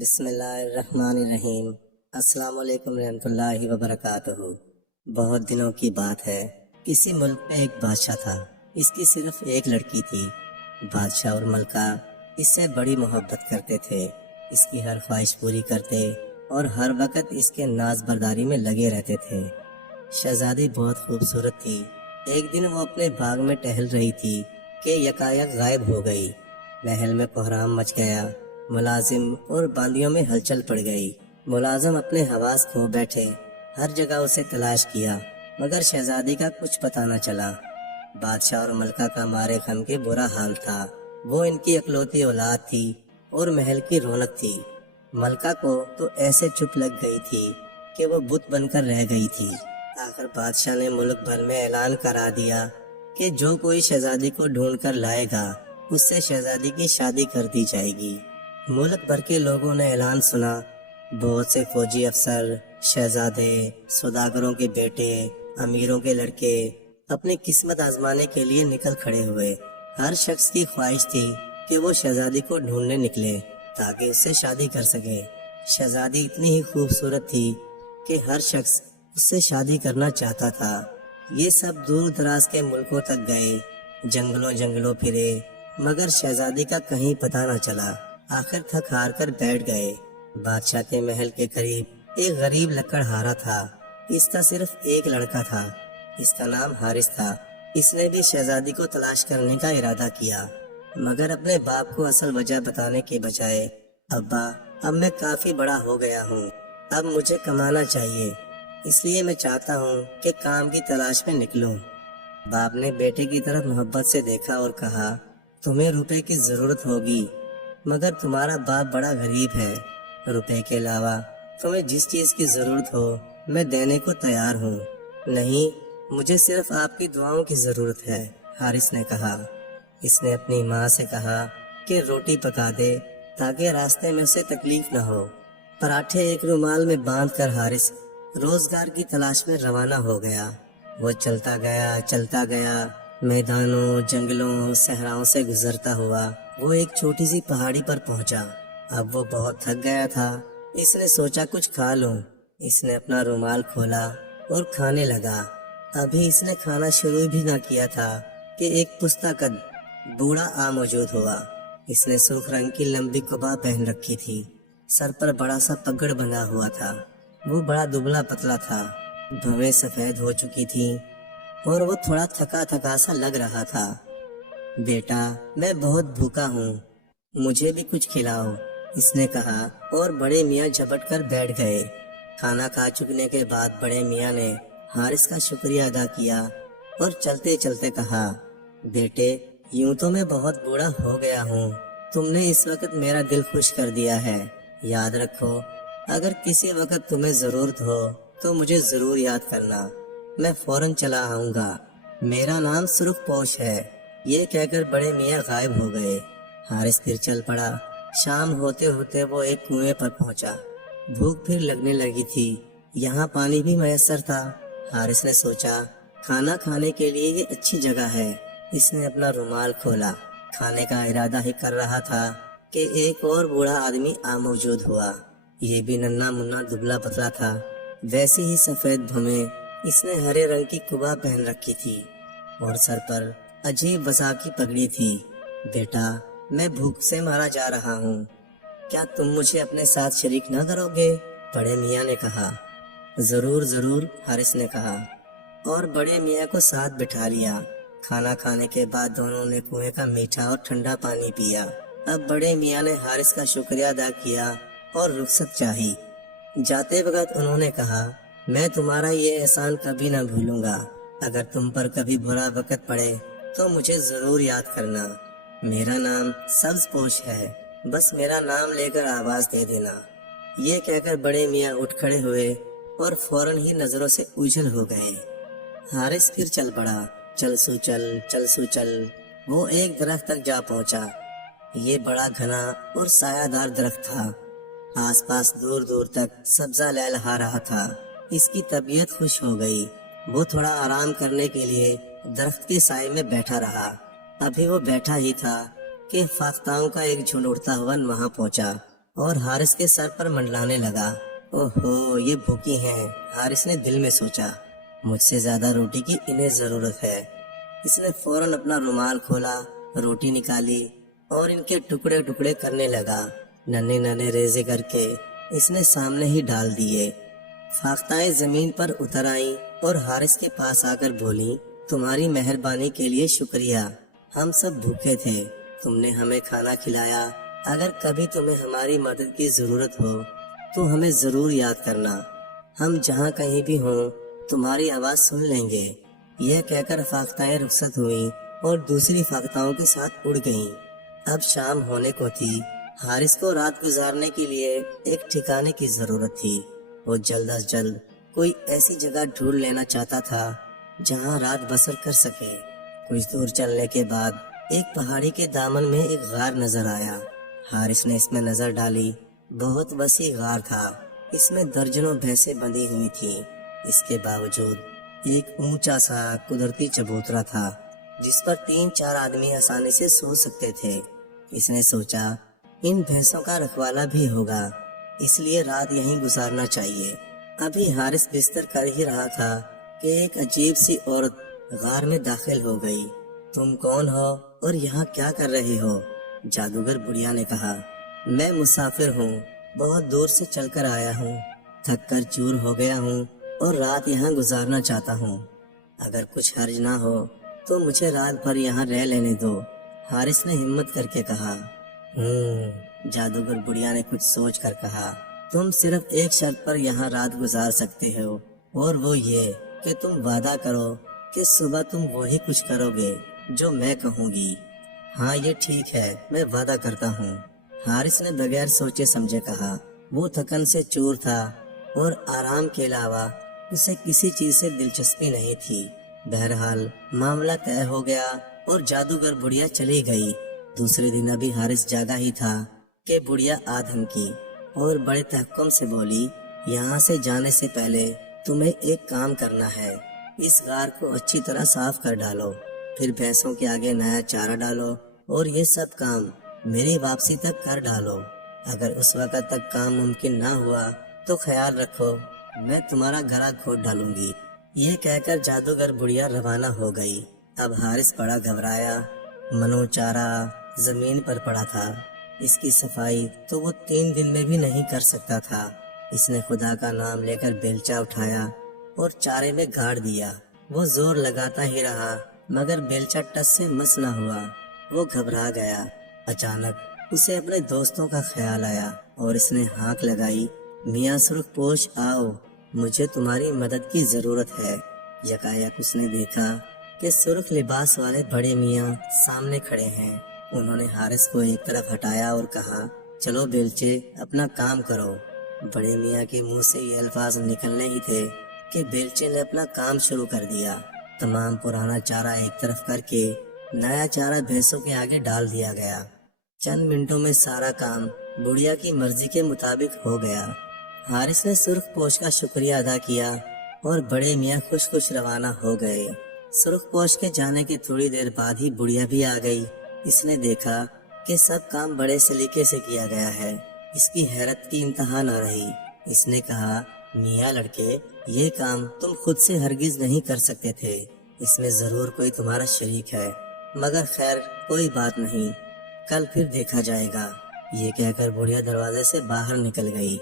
بسم اللہ الرحمن الرحیم۔ السلام علیکم رحمۃ اللہ وبرکاتہ۔ بہت دنوں کی بات ہے، کسی ملک میں ایک بادشاہ تھا۔ اس کی صرف ایک لڑکی تھی۔ بادشاہ اور ملکہ اس سے بڑی محبت کرتے تھے، اس کی ہر خواہش پوری کرتے اور ہر وقت اس کے ناز برداری میں لگے رہتے تھے۔ شہزادی بہت خوبصورت تھی۔ ایک دن وہ اپنے باغ میں ٹہل رہی تھی کہ یکایک غائب ہو گئی۔ محل میں کوہرام مچ گیا، ملازم اور باندیوں میں ہلچل پڑ گئی۔ ملازم اپنے حواس کھو بیٹھے، ہر جگہ اسے تلاش کیا، مگر شہزادی کا کچھ پتہ نہ چلا۔ بادشاہ اور ملکہ کا مارے غم کے برا حال تھا۔ وہ ان کی اکلوتی اولاد تھی اور محل کی رونق تھی۔ ملکہ کو تو ایسے چپ لگ گئی تھی کہ وہ بت بن کر رہ گئی تھی۔ آخر بادشاہ نے ملک بھر میں اعلان کرا دیا کہ جو کوئی شہزادی کو ڈھونڈ کر لائے گا اس سے شہزادی کی شادی کر دی جائے گی۔ ملک بھر کے لوگوں نے اعلان سنا۔ بہت سے فوجی افسر، شہزادے، سوداگروں کے بیٹے، امیروں کے لڑکے اپنی قسمت آزمانے کے لیے نکل کھڑے ہوئے۔ ہر شخص کی خواہش تھی کہ وہ شہزادی کو ڈھونڈنے نکلے تاکہ اس سے شادی کر سکے۔ شہزادی اتنی ہی خوبصورت تھی کہ ہر شخص اس سے شادی کرنا چاہتا تھا۔ یہ سب دور دراز کے ملکوں تک گئے، جنگلوں پھرے، مگر شہزادی کا کہیں پتہ نہ چلا۔ آخر تھک ہار کر بیٹھ گئے۔ بادشاہ کے محل کے قریب ایک غریب لکڑہارا تھا۔ اس کا صرف ایک لڑکا تھا، اس کا نام حارث تھا۔ اس نے بھی شہزادی کو تلاش کرنے کا ارادہ کیا، مگر اپنے باپ کو اصل وجہ بتانے کے بجائے، ابا اب میں کافی بڑا ہو گیا ہوں، اب مجھے کمانا چاہیے، اس لیے میں چاہتا ہوں کہ کام کی تلاش میں نکلوں۔ باپ نے بیٹے کی طرف محبت سے دیکھا اور کہا، تمہیں روپے کی ضرورت ہوگی، مگر تمہارا باپ بڑا غریب ہے۔ روپے کے علاوہ تمہیں جس چیز کی ضرورت ہو میں دینے کو تیار ہوں۔ نہیں، مجھے صرف آپ کی دعاؤں کی ضرورت ہے، حارث نے کہا۔ اس نے اپنی ماں سے کہا کہ روٹی پکا دے تاکہ راستے میں اسے تکلیف نہ ہو۔ پراٹھے ایک رومال میں باندھ کر حارث روزگار کی تلاش میں روانہ ہو گیا۔ وہ چلتا گیا، میدانوں، جنگلوں، صحراؤں سے گزرتا ہوا وہ ایک چھوٹی سی پہاڑی پر پہنچا۔ اب وہ بہت تھک گیا تھا۔ اس نے سوچا کچھ کھا لوں۔ اس نے اپنا رومال کھولا اور کھانے لگا۔ ابھی اس نے کھانا شروع بھی نہ کیا تھا کہ ایک پستہ قد بوڑھا آ موجود ہوا۔ اس نے سرخ رنگ کی لمبی قبا پہن رکھی تھی، سر پر بڑا سا پگڑ بندھا ہوا تھا۔ وہ بڑا دبلا پتلا تھا، بھویں سفید ہو چکی تھیں اور وہ تھوڑا تھکا سا لگ رہا تھا۔ بیٹا، میں بہت بھوکا ہوں، مجھے بھی کچھ کھلاؤ، اس نے کہا اور بڑے میاں جھپٹ کر بیٹھ گئے۔ کھانا کھا چکنے کے بعد بڑے میاں نے حارث کا شکریہ ادا کیا اور چلتے چلتے کہا، بیٹے، یوں تو میں بہت بوڑھا ہو گیا ہوں، تم نے اس وقت میرا دل خوش کر دیا ہے۔ یاد رکھو، اگر کسی وقت تمہیں ضرورت ہو تو مجھے ضرور یاد کرنا، میں فوراً چلا آؤں گا۔ میرا نام سرخ پوش ہے۔ یہ کہہ کر بڑے میاں غائب ہو گئے۔ حارث پھر چل پڑا۔ شام ہوتے ہوتے وہ ایک کنویں پر پہنچا۔ بھوک پھر لگنے لگی تھی، یہاں پانی بھی میسر تھا۔ حارث نے سوچا، کھانا کھانے کے لیے یہ اچھی جگہ ہے۔ اس نے اپنا رومال کھولا، کھانے کا ارادہ ہی کر رہا تھا کہ ایک اور بوڑھا آدمی آ موجود ہوا۔ یہ بھی ننھا منا دبلا پتلا تھا، ویسی ہی سفید بھویں۔ اس نے ہرے رنگ کی قبا پہن رکھی تھی اور سر پر عجیب وضع کی پگڑی تھی۔ بیٹا، میں بھوک سے مارا جا رہا ہوں، کیا تم مجھے اپنے ساتھ شریک نہ کرو گے؟ بڑے میاں نے کہا۔ ضرور، حارث نے کہا اور بڑے میاں کو ساتھ بٹھا لیا۔ کھانا کھانے کے بعد دونوں نے کنویں کا میٹھا اور ٹھنڈا پانی پیا۔ اب بڑے میاں نے حارث کا شکریہ ادا کیا اور رخصت چاہی۔ جاتے وقت انہوں نے کہا، میں تمہارا یہ احسان کبھی نہ بھولوں گا۔ اگر تم پر کبھی برا وقت پڑے تو مجھے ضرور یاد کرنا۔ میرا نام سبز پوش ہے، بس میرا نام لے کر آواز دے دینا۔ یہ کہہ کر بڑے میاں اٹھ کھڑے ہوئے اور فوراً ہی نظروں سے اوجھل ہو گئے۔ حارث پھر چل پڑا۔ چل سو چل، وہ ایک درخت تک جا پہنچا۔ یہ بڑا گھنا اور سایہ دار درخت تھا۔ آس پاس دور دور تک سبزہ لہلہا رہا تھا۔ اس کی طبیعت خوش ہو گئی۔ وہ تھوڑا آرام کرنے کے لیے درخت کے سائے میں بیٹھا رہا۔ ابھی وہ بیٹھا ہی تھا کہ فاختاؤں کا ایک جھنڈ اڑتا ہوا وہاں پہنچا۔ اور حارث کے سر پر منڈلانے لگا۔ اوہو، یہ بھوکی ہیں، حارث نے دل میں سوچا۔ مجھ سے زیادہ روٹی کی انہیں ضرورت ہے۔ اس نے فوراً اپنا رومال کھولا، روٹی نکالی اور ان کے ٹکڑے ٹکڑے کرنے لگا۔ ننے ننے ریزے کر کے اس نے سامنے ہی ڈال دیے۔ فاختائیں زمین پر اتر آئیں اور حارث کے پاس آ کر بولی، تمہاری مہربانی کے لیے شکریہ، ہم سب بھوکے تھے، تم نے ہمیں کھانا کھلایا۔ اگر کبھی تمہیں ہماری مدد کی ضرورت ہو تو ہمیں ضرور یاد کرنا، ہم جہاں کہیں بھی ہوں تمہاری آواز سن لیں گے۔ یہ کہہ کر فاختائیں رخصت ہوئیں اور دوسری فاختاؤں کے ساتھ اڑ گئیں۔ اب شام ہونے کو تھی۔ حارث کو رات گزارنے کے لیے ایک ٹھکانے کی ضرورت تھی۔ وہ جلد از جلد کوئی ایسی جگہ ڈھونڈ لینا چاہتا تھا جہاں رات بسر کر سکے۔ کچھ دور چلنے کے بعد ایک پہاڑی کے دامن میں ایک غار نظر آیا۔ حارث نے اس میں نظر ڈالی۔ بہت وسیع غار تھا، اس میں درجنوں بھینسیں بندھی ہوئی تھیں۔ اس کے باوجود ایک اونچا سا قدرتی چبوترا تھا جس پر 3-4 آدمی آسانی سے سو سکتے تھے۔ اس نے سوچا ان بھینسوں کا رکھوالا بھی ہوگا، اس لیے رات یہیں گزارنا چاہیے۔ ابھی حارث بستر کر ہی رہا تھا کہ ایک عجیب سی عورت غار میں داخل ہو گئی۔ تم کون ہو اور یہاں کیا کر رہے ہو؟ جادوگر بڑھیا نے کہا۔ میں مسافر ہوں، بہت دور سے چل کر آیا ہوں، تھک کر چور ہو گیا ہوں اور رات یہاں گزارنا چاہتا ہوں۔ اگر کچھ حرج نہ ہو تو مجھے رات بھر یہاں رہ لینے دو، حارث نے ہمت کر کے کہا۔ جادوگر بڑھیا نے کچھ سوچ کر کہا، تم صرف ایک شرط پر یہاں رات گزار سکتے ہو، اور وہ یہ کہ تم وعدہ کرو کہ صبح تم وہی کچھ کرو گے جو میں کہوں گی۔ ہاں یہ ٹھیک ہے، میں وعدہ کرتا ہوں، حارث نے بغیر سوچے سمجھے کہا۔ وہ تھکن سے چور تھا اور آرام کے علاوہ اسے کسی چیز سے دلچسپی نہیں تھی۔ بہرحال معاملہ طے ہو گیا اور جادوگر بڑھیا چلی گئی۔ دوسرے دن ابھی حارث جاگا ہی تھا کہ بڑھیا آ دھمکی اور بڑے تحکم سے بولی، یہاں سے جانے سے پہلے تمہیں ایک کام کرنا ہے۔ اس غار کو اچھی طرح صاف کر ڈالو، پھر بھینسوں کے آگے نیا چارہ ڈالو اور یہ سب کام میری واپسی تک کر ڈالو۔ اگر اس وقت تک کام ممکن نہ ہوا تو خیال رکھو میں تمہارا گلا گھونٹ ڈالوں گی۔ یہ کہہ کر جادوگر بڑھیا روانہ ہو گئی۔ اب حارث بڑا گھبرایا۔ منو چارہ زمین پر پڑا تھا، اس کی صفائی تو وہ 3 دن میں بھی نہیں کر سکتا تھا۔ اس نے خدا کا نام لے کر بیلچہ اٹھایا اور چارے میں گاڑ دیا۔ وہ زور لگاتا ہی رہا مگر بیلچہ ٹس سے مس نہ ہوا۔ وہ گھبرا گیا۔ اچانک اسے اپنے دوستوں کا خیال آیا اور اس نے ہانک لگائی، میاں سرخ پوش آؤ، مجھے تمہاری مدد کی ضرورت ہے۔ یکایک اس نے دیکھا کہ سرخ لباس والے بڑے میاں سامنے کھڑے ہیں۔ انہوں نے حارث کو ایک طرف ہٹایا اور کہا، چلو بیلچے اپنا کام کرو۔ بڑے میاں کے منہ سے یہ الفاظ نکلنے ہی تھے کہ بیلچے نے اپنا کام شروع کر دیا۔ تمام پرانا چارہ ایک طرف کر کے نیا چارہ بھینسوں کے آگے ڈال دیا گیا۔ چند منٹوں میں سارا کام بڑھیا کی مرضی کے مطابق ہو گیا۔ حارث نے سرخ پوش کا شکریہ ادا کیا اور بڑے میاں خوش خوش روانہ ہو گئے۔ سرخ پوش کے جانے کے تھوڑی دیر بعد ہی بڑھیا بھی آ گئی۔ اس نے دیکھا کہ سب کام بڑے سلیقے سے کیا گیا ہے۔ اس کی حیرت کی انتہا نہ رہی۔ اس نے کہا، میاں لڑکے، یہ کام تم خود سے ہرگز نہیں کر سکتے تھے، اس میں ضرور کوئی تمہارا شریک ہے، مگر خیر کوئی بات نہیں، کل پھر دیکھا جائے گا۔ یہ کہہ کر بڑھیا دروازے سے باہر نکل گئی۔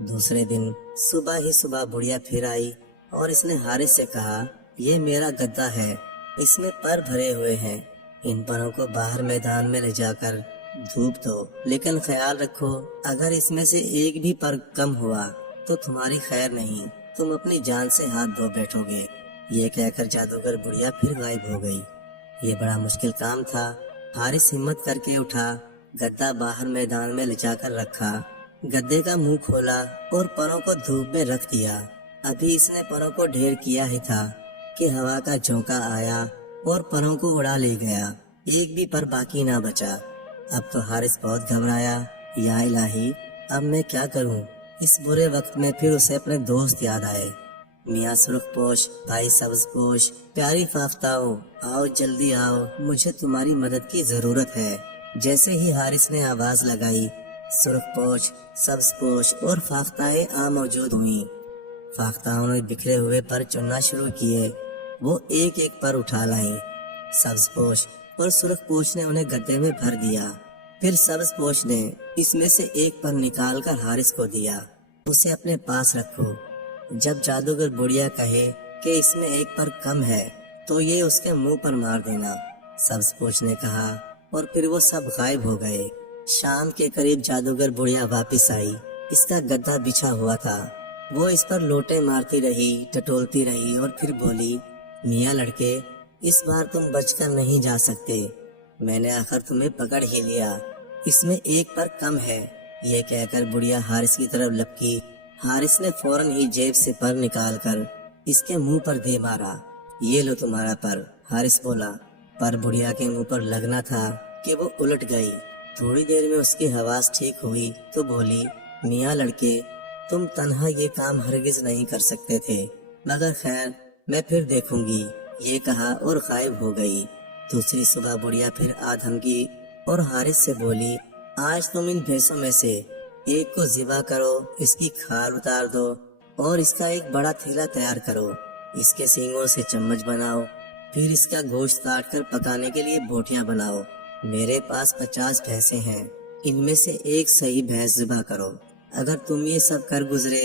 دوسرے دن صبح ہی صبح بڑھیا پھر آئی اور اس نے حارث سے کہا، یہ میرا گدا ہے، اس میں پر بھرے ہوئے ہیں، ان پروں کو باہر میدان میں لے جا کر دھوپ دو، لیکن خیال رکھو اگر اس میں سے ایک بھی پر کم ہوا تو تمہاری خیر نہیں، تم اپنی جان سے ہاتھ دھو بیٹھو گے۔ یہ کہہ کر جادوگر بڑھیا پھر غائب ہو گئی۔ یہ بڑا مشکل کام تھا۔ حارث ہمت کر کے اٹھا، گدا باہر میدان میں لے جا کر رکھا، گدے کا منہ کھولا اور پروں کو دھوپ میں رکھ دیا۔ ابھی اس نے پروں کو ڈھیر کیا ہی تھا کہ ہوا کا جھونکا آیا اور پروں کو اڑا لے گیا، ایک بھی پر باقی نہ بچا۔ اب تو حارث بہت گھبرایا۔ یا الہی، اب میں کیا کروں؟ اس برے وقت میں پھر اسے اپنے دوست یاد آئے۔ میاں سرخ پوش، بھائی سبز پوش، پیاری فاختاؤ، آؤ جلدی آؤ، مجھے تمہاری مدد کی ضرورت ہے۔ جیسے ہی حارث نے آواز لگائی، سرخ پوش، سبز پوش اور فاختائیں موجود ہوئیں۔ فاختاؤں نے بکھرے ہوئے پر چننا شروع کیے، وہ ایک ایک پر اٹھا لائیں۔ سبز پوش اور سرخ پوش نے انہیں گدے میں بھر دیا۔ پھر سبز پوش نے اس میں سے ایک پر نکال کر حارث کو دیا، اسے اپنے پاس رکھو، جب جادوگر بڑھیا کہے کہ اس میں ایک پر کم ہے تو یہ اس کے منہ پر مار دینا۔ سبز پوش نے کہا اور پھر وہ سب غائب ہو گئے۔ شام کے قریب جادوگر بڑھیا واپس آئی، اس کا گدھا بچھا ہوا تھا، وہ اس پر لوٹے مارتی رہی، ٹٹولتی رہی اور پھر بولی، میاں لڑکے، اس بار تم بچ کر نہیں جا سکتے، میں نے آخر تمہیں پکڑ ہی لیا، اس میں ایک پر کم ہے۔ یہ کہہ کر بڑھیا حارث کی طرف لپکی۔ حارث نے فوراً ہی جیب سے پر نکال کر اس کے منہ پر دے مارا۔ یہ لو تمہارا پر، حارث بولا۔ پر بڑھیا کے منہ پر لگنا تھا کہ وہ الٹ گئی۔ تھوڑی دیر میں اس کی حواس ٹھیک ہوئی تو بولی، میاں لڑکے، تم تنہا یہ کام ہرگز نہیں کر سکتے تھے، مگر خیر میں پھر دیکھوں گی، یہ کہا اور غائب ہو گئی۔ دوسری صبح بڑھیا پھر آ دھمکی اور حارث سے بولی، آج تم ان بھینسوں میں سے ایک کو ذبح کرو، اس کی کھال اتار دو اور اس کا ایک بڑا تھیلا تیار کرو، اس کے سینگوں سے چمچ بناؤ، پھر اس کا گوشت کاٹ کر پکانے کے لیے بوٹیاں بناؤ۔ میرے پاس 50 بھینسیں ہیں، ان میں سے ایک صحیح بھینس ذبح کرو۔ اگر تم یہ سب کر گزرے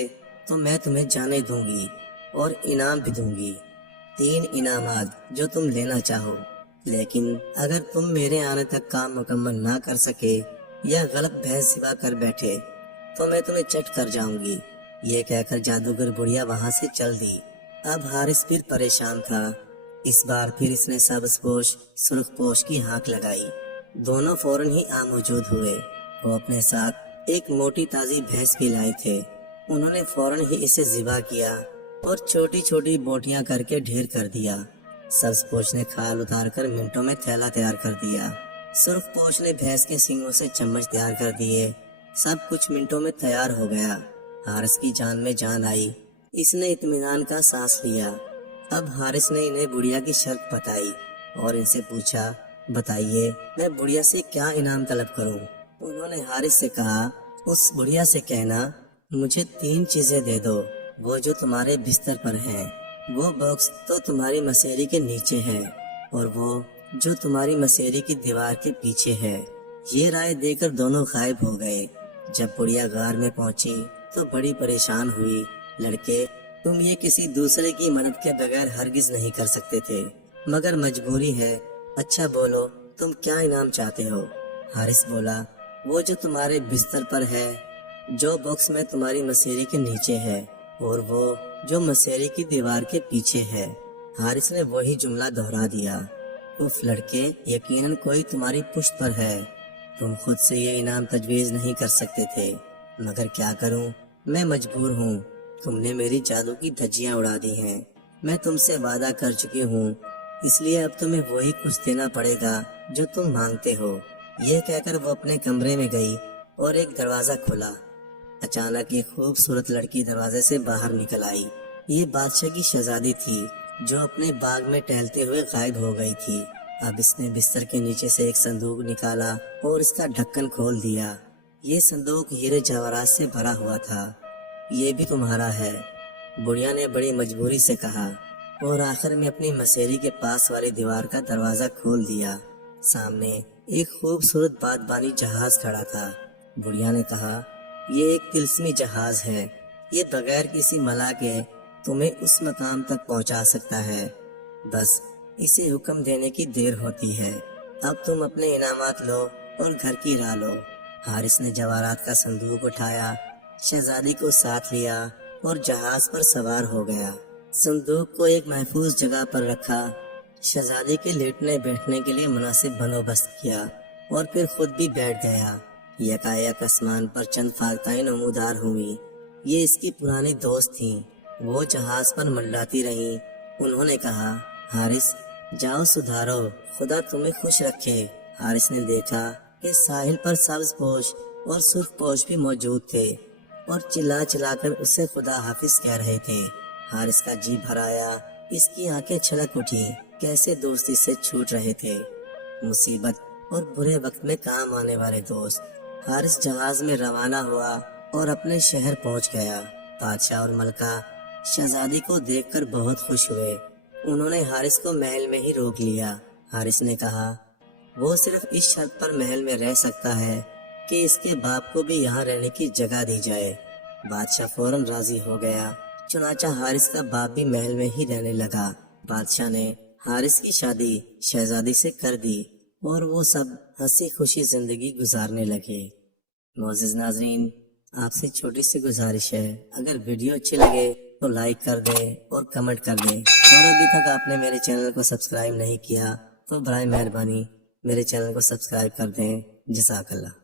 تو میں تمہیں جانے دوں گی اور انعام بھی دوں گی، 3 انعامات جو تم لینا چاہو۔ لیکن اگر تم میرے آنے تک کام مکمل نہ کر سکے یا غلط بھینس ذبح کر بیٹھے تو میں تمہیں چٹ کر جاؤں گی۔ یہ کہہ کر جادوگر بڑھیا وہاں سے چل دی۔ اب حارث پھر پریشان تھا۔ اس بار پھر اس نے سبز پوش، سرخ پوش کی ہانک لگائی۔ دونوں فوراً ہی موجود ہوئے۔ وہ اپنے ساتھ ایک موٹی تازی بھینس بھی لائے تھے۔ انہوں نے فوراً ہی اسے ذبح کیا اور چھوٹی چھوٹی بوٹیاں کر کے ڈھیر کر دیا۔ سبز پوش نے کھال اتار کر منٹوں میں تھیلا تیار کر دیا۔ سرخ پوش نے بھینس کے سینگوں سے چمچ تیار کر دیے۔ سب کچھ منٹوں میں تیار ہو گیا۔ حارث کی جان میں جان آئی، اس نے اطمینان کا سانس لیا۔ اب حارث نے انہیں بڑھیا کی شرط بتائی اور ان سے پوچھا، بتائیے میں بڑھیا سے کیا انعام طلب کروں؟ انہوں نے حارث سے کہا، اس بڑھیا سے کہنا، مجھے 3 چیزیں دے دو، وہ جو تمہارے بستر پر ہیں، وہ باکس تو تمہاری مسیری کے نیچے ہے اور وہ جو تمہاری مسیری کی دیوار کے پیچھے ہے۔ یہ رائے دے کر دونوں غائب ہو گئے۔ جب بڑھیا غار میں پہنچی تو بڑی پریشان ہوئی۔ لڑکے، تم یہ کسی دوسرے کی مدد کے بغیر ہرگز نہیں کر سکتے تھے، مگر مجبوری ہے، اچھا بولو تم کیا انعام چاہتے ہو؟ حارث بولا، وہ جو تمہارے بستر پر ہے، جو باکس میں تمہاری مسیری کے نیچے ہے اور وہ جو مسیری کی دیوار کے پیچھے ہے۔ حارث نے وہی جملہ دہرا دیا۔ اف لڑکے، یقیناً کوئی تمہاری پشت پر ہے، تم خود سے یہ انعام تجویز نہیں کر سکتے تھے، مگر کیا کروں، میں مجبور ہوں، تم نے میری جادو کی دھجیاں اڑا دی ہیں، میں تم سے وعدہ کر چکی ہوں، اس لیے اب تمہیں وہی کچھ دینا پڑے گا جو تم مانگتے ہو۔ یہ کہہ کر وہ اپنے کمرے میں گئی اور ایک دروازہ کھولا۔ اچانک ایک خوبصورت لڑکی دروازے سے باہر نکل آئی۔ یہ بادشاہ کی شہزادی تھی جو اپنے باغ میں ٹہلتے ہوئے غائب ہو گئی تھی۔ اب اس نے بستر کے نیچے سے ایک صندوق نکالا اور اس کا ڈھکن کھول دیا۔ یہ صندوق ہیرے جواہرات سے بھرا ہوا تھا۔ یہ بھی تمہارا ہے، بڑھیا نے بڑی مجبوری سے کہا، اور آخر میں اپنی مسیری کے پاس والی دیوار کا دروازہ کھول دیا۔ سامنے ایک خوبصورت بادبانی جہاز کھڑا تھا۔ بڑھیا نے کہا، یہ ایک طلسمی جہاز ہے، یہ بغیر کسی ملا کے تمہیں اس مقام تک پہنچا سکتا ہے، بس اسے حکم دینے کی دیر ہوتی ہے۔ اب تم اپنے انعامات لو اور گھر کی راہ لو۔ حارث نے جواہرات کا صندوق اٹھایا، شہزادی کو ساتھ لیا اور جہاز پر سوار ہو گیا۔ صندوق کو ایک محفوظ جگہ پر رکھا، شہزادی کے لیٹنے بیٹھنے کے لیے مناسب بندوبست کیا اور پھر خود بھی بیٹھ گیا۔ یکایک آسمان پر چند فاختائیں نمودار ہوئیں۔ یہ اس کی پرانی دوست تھیں، وہ جہاز پر منڈلاتی رہیں۔ انہوں نے کہا، حارث جاؤ سدھارو، خدا تمہیں خوش رکھے۔ حارث نے دیکھا کہ ساحل پر سبز پوش اور سرخ پوش بھی موجود تھے اور چلا چلا کر اسے خدا حافظ کہہ رہے تھے۔ حارث کا جی بھر آیا، اس کی آنکھیں چھلک اٹھی، کیسے دوستی سے چھوٹ رہے تھے۔ مصیبت اور برے وقت میں کام آنے والے دوست، حارث جہاز میں روانہ ہوا اور اپنے شہر پہنچ گیا۔ بادشاہ اور ملکہ شہزادی کو دیکھ کر بہت خوش ہوئے۔ انہوں نے حارث کو محل میں ہی روک لیا۔ حارث نے کہا وہ صرف اس شرط پر محل میں رہ سکتا ہے کہ اس کے باپ کو بھی یہاں رہنے کی جگہ دی جائے۔ بادشاہ فوراً راضی ہو گیا۔ چنانچہ حارث کا باپ بھی محل میں ہی رہنے لگا۔ بادشاہ نے حارث کی شادی شہزادی سے کر دی اور وہ سب ہنسی خوشی زندگی گزارنے لگے۔ معزز ناظرین، آپ سے چھوٹی سی گزارش ہے، اگر ویڈیو اچھی لگے تو لائک کر دیں اور کمنٹ کر دیں، اور ابھی تک آپ نے میرے چینل کو سبسکرائب نہیں کیا تو برائے مہربانی میرے چینل کو سبسکرائب کر دیں۔ جزاک اللہ۔